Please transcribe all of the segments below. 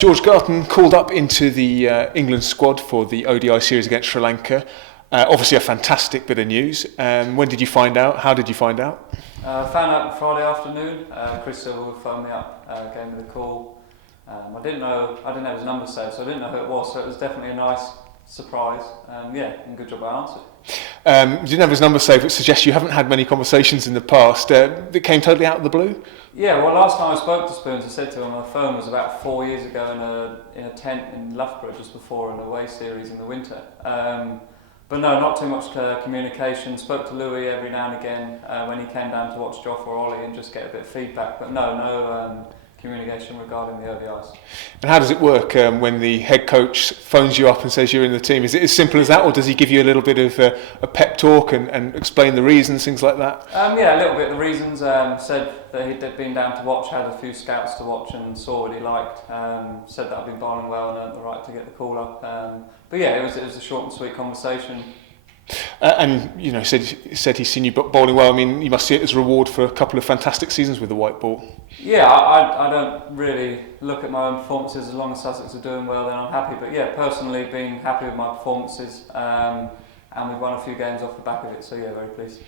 George Garton called up into the England squad for the ODI series against Sri Lanka. Obviously a fantastic bit of news. When did you find out? How did you find out? Found out Friday afternoon. Chris Silver phoned me up, gave me the call. I didn't have his number saved, so I didn't know who it was, so it was definitely a nice surprise. And good job I answered. You didn't have his number saved, which suggests you haven't had many conversations in the past. That came totally out of the blue? Yeah, well, last time I spoke to Spoons, I said to him on the phone was about 4 years ago in a tent in Loughborough, just before an away series in the winter. But no, not too much communication. Spoke to Louis every now and again when he came down to watch Joff or Ollie and just get a bit of feedback. But no communication regarding the ODIs. And how does it work when the head coach phones you up and says you're in the team? Is it as simple as that, or does he give you a little bit of a pep talk and explain the reasons, things like that? A little bit. The reasons, said that he'd been down to watch, had a few scouts to watch and saw what he liked. Said that I'd been bowling well and earned the right to get the call up. It was a short and sweet conversation. Said he's seen you bowling well. I mean, you must see it as a reward for a couple of fantastic seasons with the white ball. Yeah, I don't really look at my own performances. As long as Sussex are doing well, then I'm happy. But yeah, personally, being happy with my performances, and we've won a few games off the back of it. So yeah, very pleased.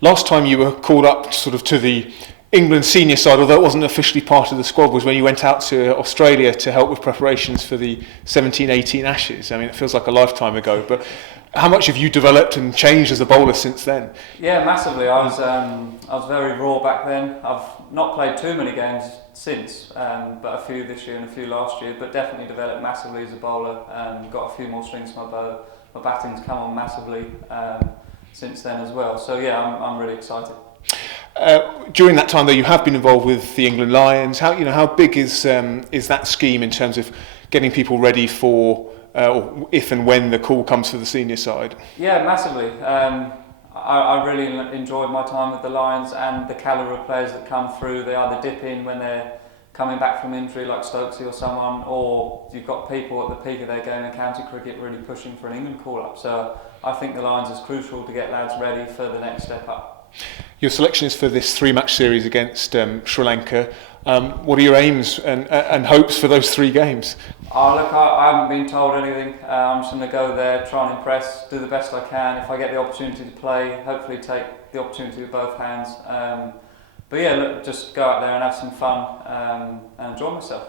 Last time you were called up sort of to the England senior side, although it wasn't officially part of the squad, was when you went out to Australia to help with preparations for the 17-18 Ashes. I mean, it feels like a lifetime ago, but how much have you developed and changed as a bowler since then? Yeah, massively. I was very raw back then. I've not played too many games since, but a few this year and a few last year, but definitely developed massively as a bowler. Got a few more strings to my bow. My batting's come on massively since then as well. So yeah, I'm really excited. During that time, though, you have been involved with the England Lions. How big is that scheme in terms of getting people ready for or if and when the call comes for the senior side? Yeah, massively. I really enjoyed my time with the Lions and the calibre of players that come through. They either dip in when they're coming back from injury, like Stokesy or someone, or you've got people at the peak of their game in county cricket really pushing for an England call-up. So I think the Lions is crucial to get lads ready for the next step up. Your selection is for this 3-match series against Sri Lanka. What are your aims and hopes for those 3 games? I haven't been told anything. I'm just going to go there, try and impress, do the best I can. If I get the opportunity to play, hopefully take the opportunity with both hands. Just go out there and have some fun and enjoy myself.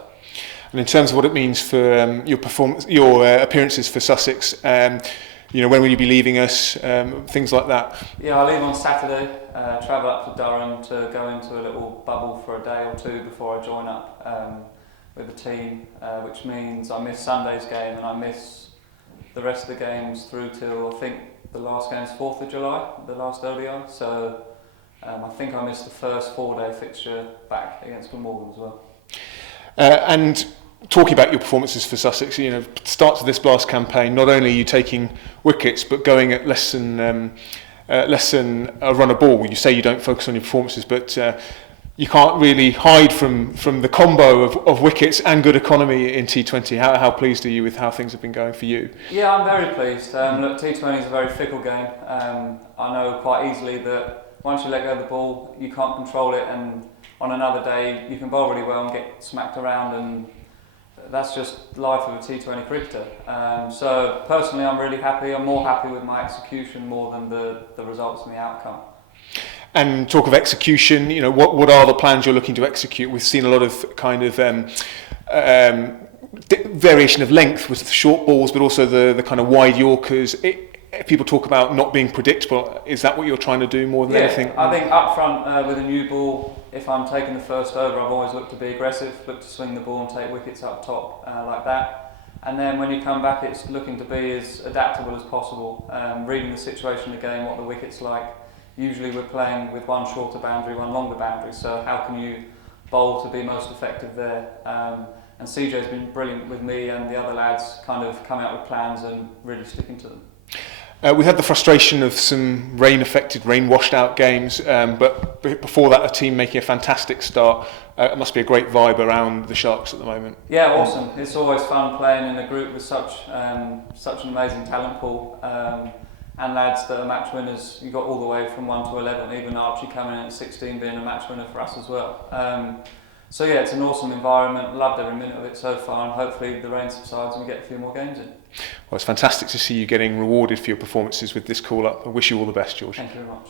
And in terms of what it means for your appearances for Sussex, when will you be leaving us? Things like that. Yeah, I'll leave on Saturday. Travel up to Durham to go into a little bubble for a day or two before I join up with the team, which means I miss Sunday's game and I miss the rest of the games through till I think the last game is 4th of July, the last ODI. So I think I missed the first 4-day fixture back against Glamorgan as well. And talking about your performances for Sussex, start to this last campaign, not only are you taking wickets, but going at less than a run a ball. You say you don't focus on your performances, but you can't really hide from the combo of wickets and good economy in T20. How pleased are you with how things have been going for you? Yeah, I'm very pleased. Look, T20 is a very fickle game. I know quite easily that once you let go of the ball, you can't control it, and on another day you can bowl really well and get smacked around, and that's just life of a T20 cricketer. So personally, I'm really happy. I'm more happy with my execution more than the results and the outcome. And talk of execution, what are the plans you're looking to execute? We've seen a lot of kind of variation of length with the short balls, but also the kind of wide Yorkers. People talk about not being predictable. Is that what you're trying to do more than anything? I think up front with a new ball, if I'm taking the first over, I've always looked to be aggressive, look to swing the ball and take wickets up top like that. And then when you come back, it's looking to be as adaptable as possible, reading the situation of the game, what the wicket's like. Usually we're playing with one shorter boundary, one longer boundary, so how can you bowl to be most effective there? And CJ's been brilliant with me and the other lads, kind of coming up with plans and really sticking to them. We had the frustration of some rain-washed out games, but before that a team making a fantastic start. It must be a great vibe around the Sharks at the moment. Yeah, awesome. It's always fun playing in a group with such an amazing talent pool. And lads that are match winners, you got all the way from 1 to 11, even Archie coming in at 16 being a match winner for us as well. So yeah, it's an awesome environment. Loved every minute of it so far, and hopefully the rain subsides and we get a few more games in. Well, it's fantastic to see you getting rewarded for your performances with this call-up. I wish you all the best, George. Thank you very much.